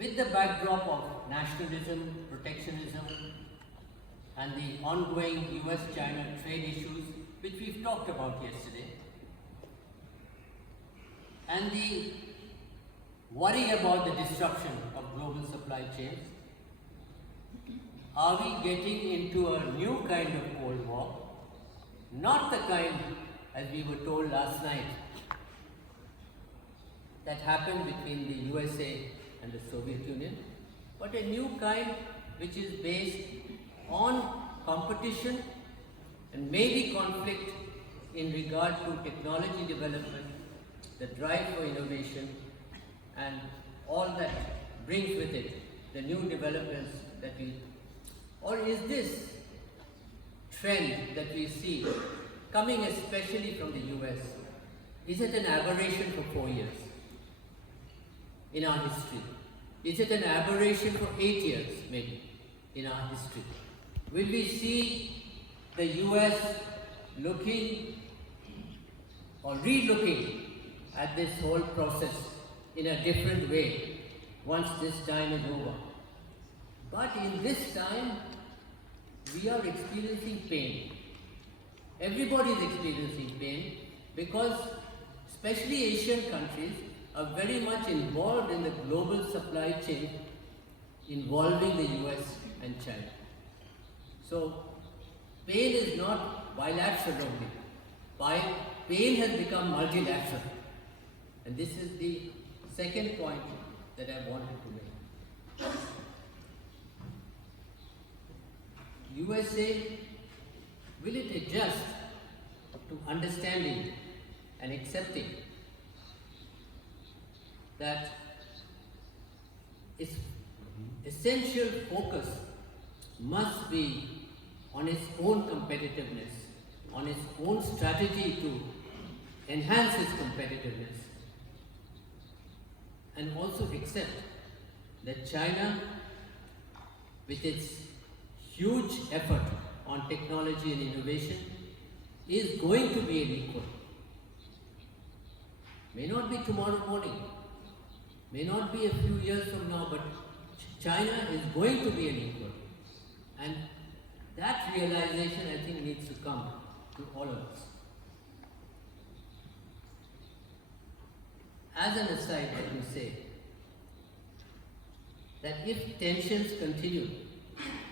with the backdrop of nationalism, protectionism, and the ongoing US-China trade issues, which we've talked about yesterday, and the worry about the disruption of global supply chains, are we getting into a new kind of Cold War? Not the kind, as we were told last night, that happened between the USA and the Soviet Union, but a new kind which is based on competition and maybe conflict in regard to technology development, the drive for innovation, and all that brings with it the new developments that we, or is this trend that we see coming especially from the US, is it an aberration for 4 years in our history? Is it an aberration for 8 years maybe in our history? Will we see the US looking or re-looking at this whole process in a different way once this time is over? But in this time, we are experiencing pain. Everybody is experiencing pain because especially Asian countries are very much involved in the global supply chain involving the US and China. So pain is not bilateral only. Pain has become multilateral. And this is the second point that I wanted to make. USA, will it adjust to understanding and accepting that its essential focus must be on its own competitiveness, on its own strategy to enhance its competitiveness, and also accept that China, with its huge effort on technology and innovation, is going to be an equal. May not be tomorrow morning, may not be a few years from now, but China is going to be an equal. And that realization, I think, needs to come to all of us. As an aside, let me say that if tensions continue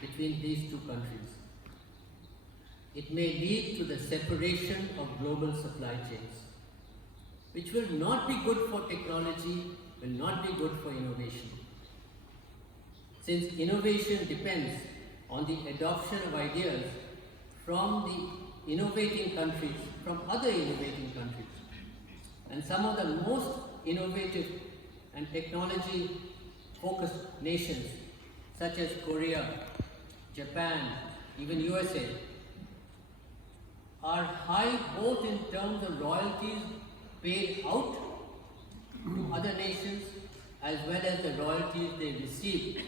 between these two countries, it may lead to the separation of global supply chains, which will not be good for technology, will not be good for innovation. Since innovation depends on the adoption of ideas from the innovating countries, from other innovating countries. And some of the most innovative and technology-focused nations, such as Korea, Japan, even USA, are high both in terms of royalties paid out to other nations as well as the royalties they receive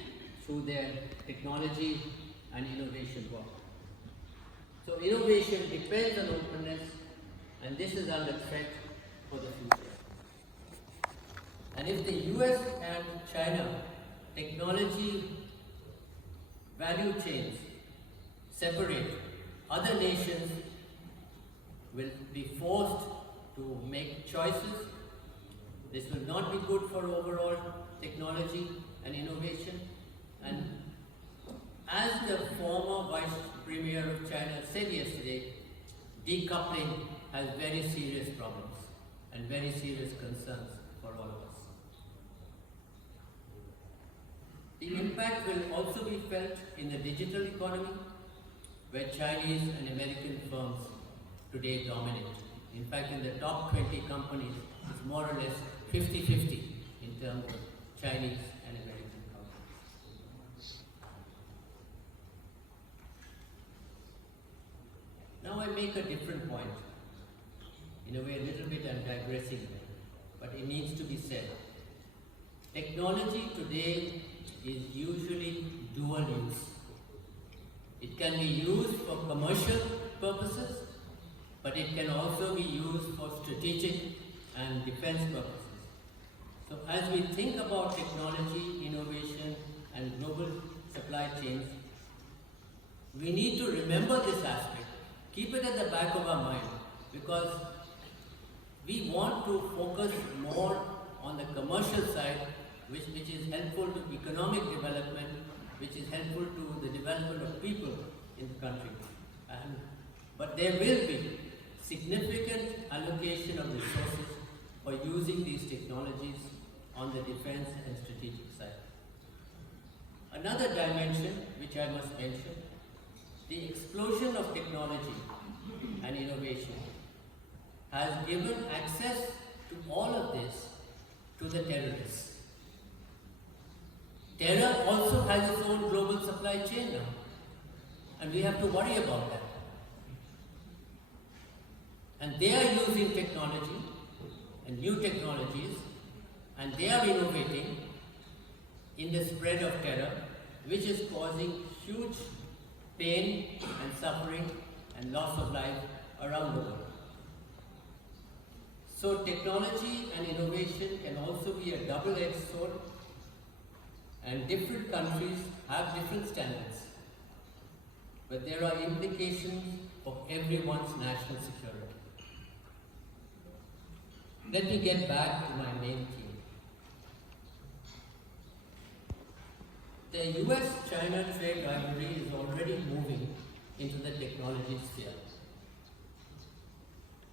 through their technology and innovation work. So innovation depends on openness, and this is under threat for the future. And if the US and China technology value chains separate, other nations will be forced to make choices. This will not be good for overall technology and innovation. And as the former Vice Premier of China said yesterday, decoupling has very serious problems and very serious concerns for all of us. The impact will also be felt in the digital economy, where Chinese and American firms today dominate. In fact, in the top 20 companies, it's more or less 50-50 in terms of Chinese and American companies. Now I make a different point. In a way, a little bit I'm digressing, but it needs to be said. Technology today is usually dual use. It can be used for commercial purposes, but it can also be used for strategic and defense purposes. So as we think about technology, innovation and global supply chains, we need to remember this aspect, keep it at the back of our mind, because we want to focus more on the commercial side, which is helpful to economic development, which is helpful to the development of people in the country. But there will be significant allocation of resources for using these technologies on the defense and strategic side. Another dimension which I must mention, the explosion of technology and innovation has given access to all of this to the terrorists. Terror also has its own global supply chain now, and we have to worry about that. And they are using technology and new technologies, and they are innovating in the spread of terror, which is causing huge pain and suffering and loss of life around the world. So technology and innovation can also be a double-edged sword, and different countries have different standards, but there are implications for everyone's national security. Let me get back to my main theme. The US-China trade rivalry is already moving into the technology sphere.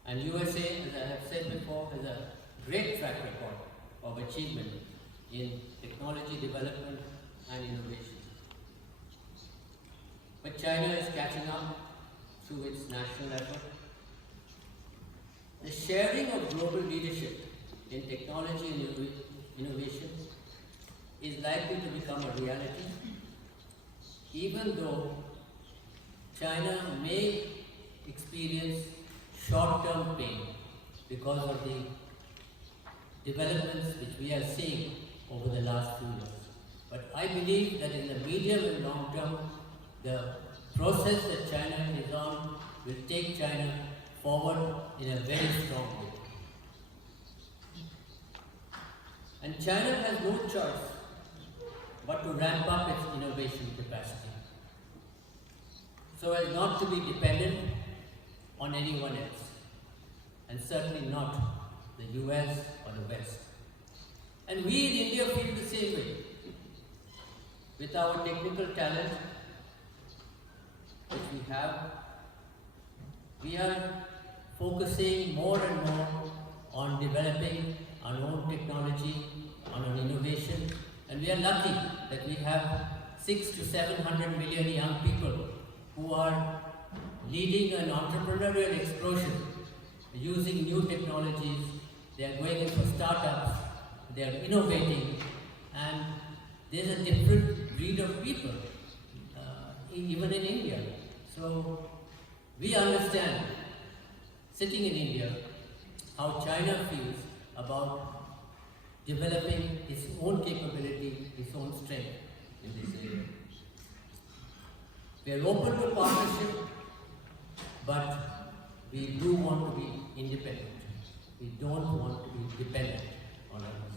And USA, as I have said before, has a great track record of achievement in technology development and innovation. But China is catching up through its national effort. The sharing of global leadership in technology and innovation is likely to become a reality, even though China may experience short-term pain because of the developments which we are seeing over the last few years. But I believe that in the medium and long term, the process that China is on will take China forward in a very strong way. And China has no choice but to ramp up its innovation capacity, so as not to be dependent on anyone else, and certainly not the US or the West. And we in India feel the same way. With our technical talent which we have, we are focusing more and more on developing our own technology, on our innovation, and we are lucky that we have 600 to 700 million young people who are leading an entrepreneurial explosion using new technologies. They are going in for startups, they are innovating, and there's a different breed of people, even in India. So we understand, sitting in India, how China feels about developing its own capability, its own strength in this area. We are open to partnership, but we do want to be independent. We don't want to be dependent on others.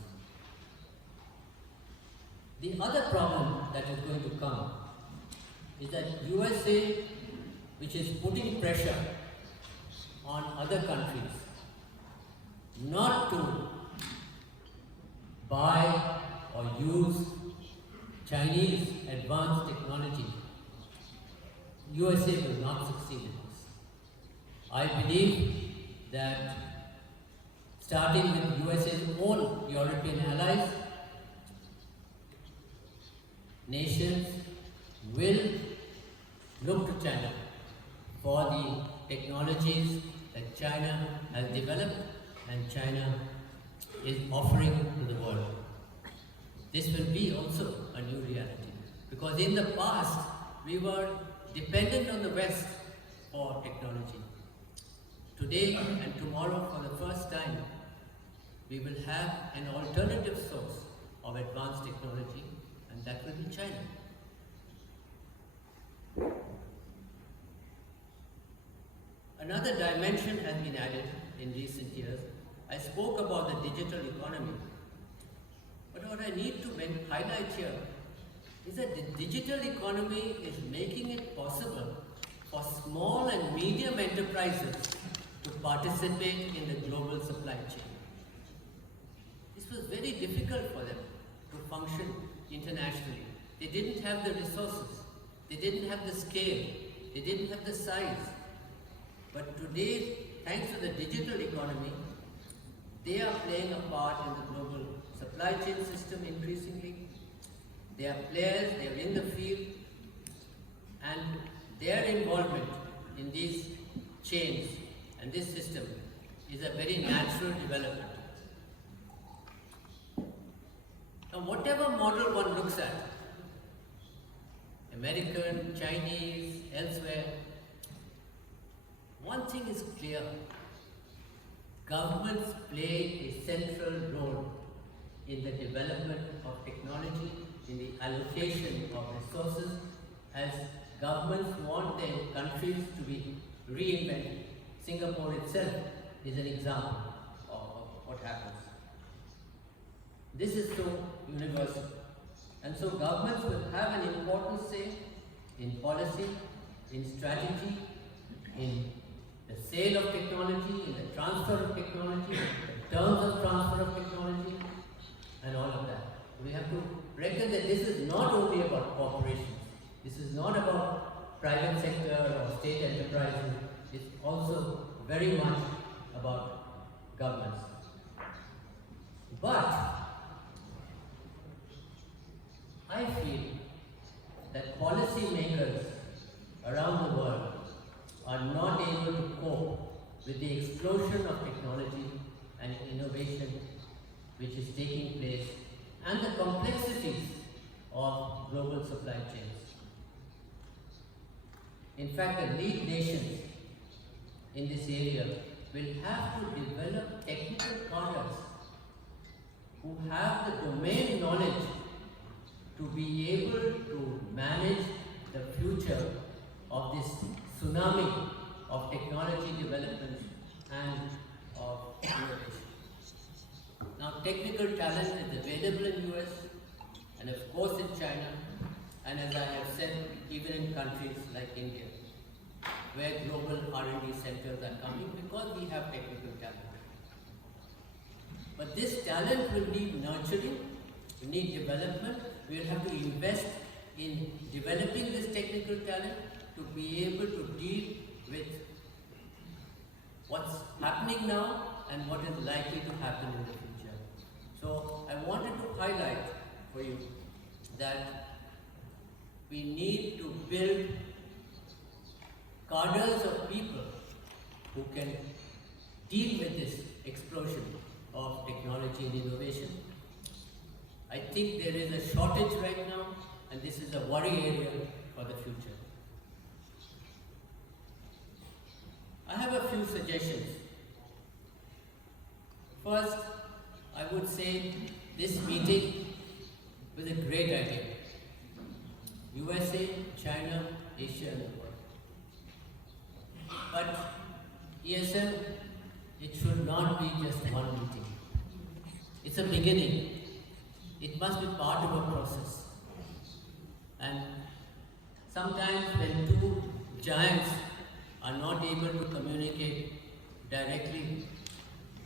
The other problem that is going to come is that USA, which is putting pressure on other countries not to buy or use Chinese advanced technology, USA will not succeed in this. I believe that starting with USA's own European allies, nations will look to China for the technologies that China has developed and China is offering to the world. This will be also a new reality, because in the past we were dependent on the West for technology. Today and tomorrow, for the first time, we will have an alternative source of advanced technology, and that will be China. Another dimension has been added in recent years. I spoke about the digital economy. I need to highlight here is that the digital economy is making it possible for small and medium enterprises to participate in the global supply chain. This was very difficult for them to function internationally. They didn't have the resources, they didn't have the scale, they didn't have the size. But today, thanks to the digital economy, they are playing a part in the global supply chain system increasingly. They are players, they are in the field, and their involvement in these chains and this system is a very natural development. Now, whatever model one looks at, American, Chinese, elsewhere, one thing is clear. Governments play a central role in the development of technology, in the allocation of resources, as governments want their countries to be reinvented. Singapore itself is an example of what happens. This is so universal. And so governments will have an important say in policy, in strategy, in the sale of technology, in the transfer of technology, the terms of transfer of technology, and all of that. We have to reckon that this is not only about corporations. This is not about private sector or state enterprises. It's also very much about governments. But I feel that policy makers around the world are not able to cope with the explosion of technology and innovation which is taking place and the complexities of global supply chains. In fact, the lead nations in this area will have to develop technical cadres who have the domain knowledge to be able to manage the future of this tsunami of technology development and of innovation. Now, technical talent is available in US and of course in China, and as I have said, even in countries like India, where global R&D centers are coming because we have technical talent. But this talent will need nurturing, will need development. We will have to invest in developing this technical talent to be able to deal with what's happening now and what is likely to happen in the future. So I wanted to highlight for you that we need to build cadres of people who can deal with this explosion of technology and innovation. I think there is a shortage right now, and this is a worry area for the future. I have a few suggestions. First, I would say this meeting was a great idea. USA, China, Asia, and the world. But ESM, it should not be just one meeting. It's a beginning. It must be part of a process. And sometimes when two giants are not able to communicate directly,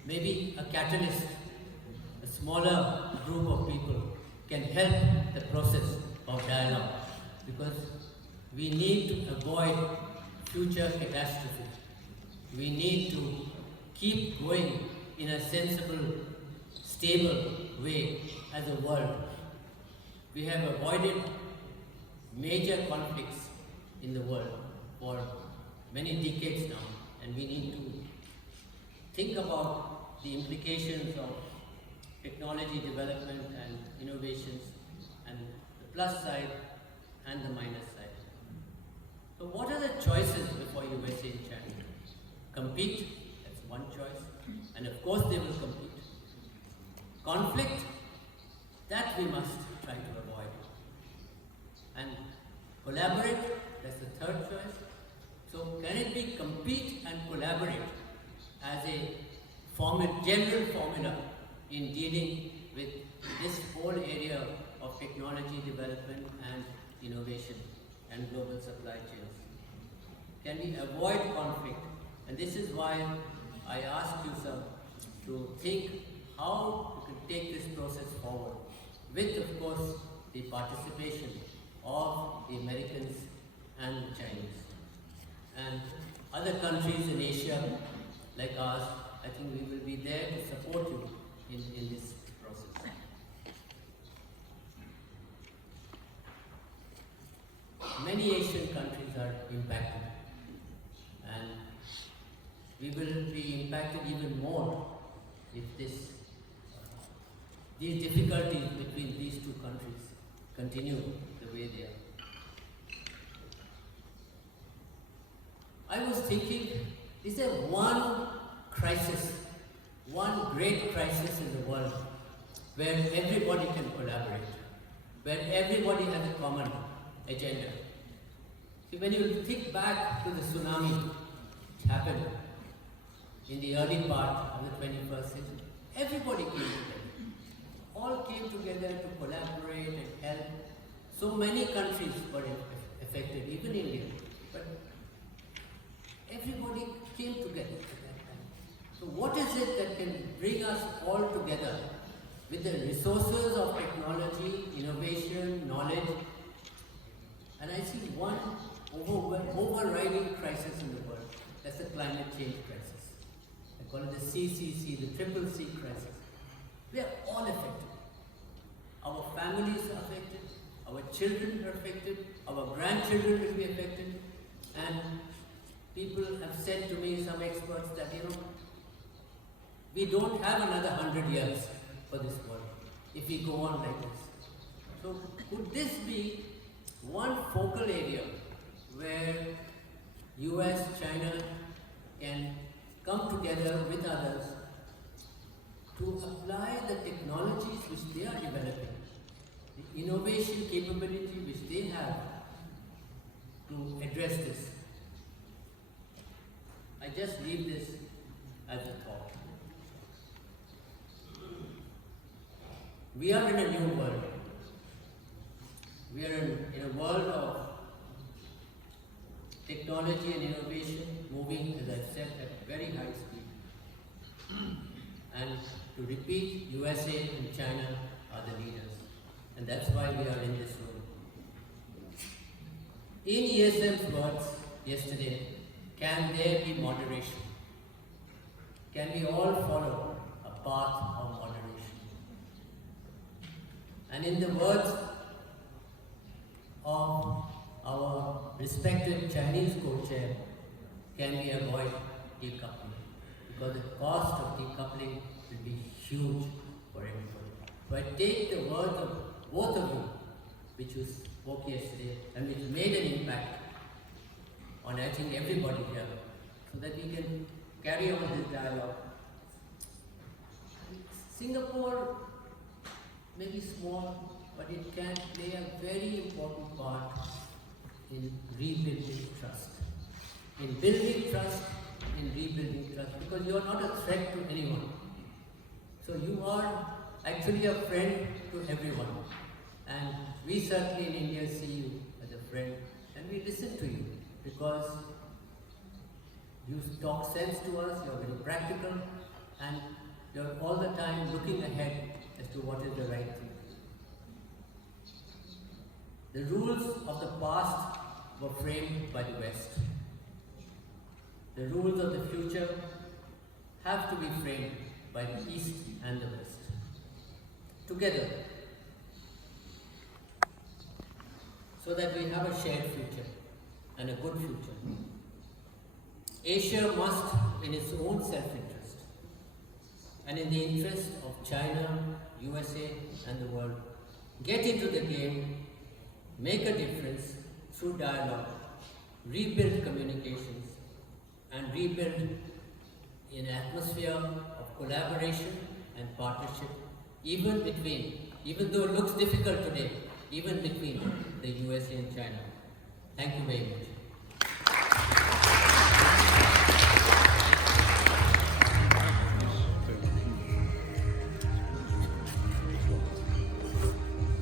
maybe a catalyst, a smaller group of people can help the process of dialogue, because we need to avoid future catastrophe. We need to keep going in a sensible, stable way as a world. We have avoided major conflicts in the world for many decades now, and we need to think about the implications of technology development and innovations, and the plus side and the minus side. So what are the choices before USA and China? Compete, that's one choice, and of course they will compete. Conflict, that we must try to avoid. And collaborate, that's the third choice. So can it be compete and collaborate as a general formula in dealing with this whole whole area of technology development and innovation and global supply chains? Can we avoid conflict? And this is why I asked you, sir, to think how we can take this process forward with, of course, the participation of the Americans and the Chinese. And other countries in Asia, like ours, I think we will be there to support you in this process. Many Asian countries are impacted, and we will be impacted even more if these difficulties between these two countries continue the way they are. I was thinking, is there one crisis, one great crisis in the world where everybody can collaborate, where everybody has a common agenda? See, when you think back to the tsunami which happened in the early part of the 21st century, everybody came together. All came together to collaborate and help. So many countries were affected, even India. But everybody came together at that time. So what is it that can bring us all together with the resources of technology, innovation, knowledge? And I see one overriding crisis in the world. That's the climate change crisis. I call it the CCC, the triple C crisis. We are all affected. Our families are affected, our children are affected, our grandchildren will be affected, and people have said to me, some experts, that we don't have another 100 years for this world if we go on like this. So could this be one focal area where US, China can come together with others to apply the technologies which they are developing, the innovation capability which they have to address this? I just leave this as a thought. We are in a new world. We are in a world of technology and innovation moving, as I said, at very high speed. And to repeat, USA and China are the leaders. And that's why we are in this room. In ESM's words yesterday, can there be moderation? Can we all follow a path of moderation? And in the words of our respected Chinese co-chair, can we avoid decoupling? Because the cost of decoupling will be huge for everybody. So I take the words of both of you, which you spoke yesterday, and which made an impact on, I think, everybody here, so that we can carry on this dialogue. Singapore may be small, but it can play a very important part in rebuilding trust. In building trust, in rebuilding trust, because you are not a threat to anyone. So you are actually a friend to everyone. And we certainly in India see you as a friend, and we listen to you because you talk sense to us, you are very practical, and you are all the time looking ahead as to what is the right thing. The rules of the past were framed by the West. The rules of the future have to be framed by the East and the West. Together, so that we have a shared future and a good future. Asia must, in its own self-interest, and in the interest of China, USA, and the world, get into the game, make a difference through dialogue, rebuild communications, and rebuild an atmosphere of collaboration and partnership, even though it looks difficult today, even between the USA and China. Thank you very much.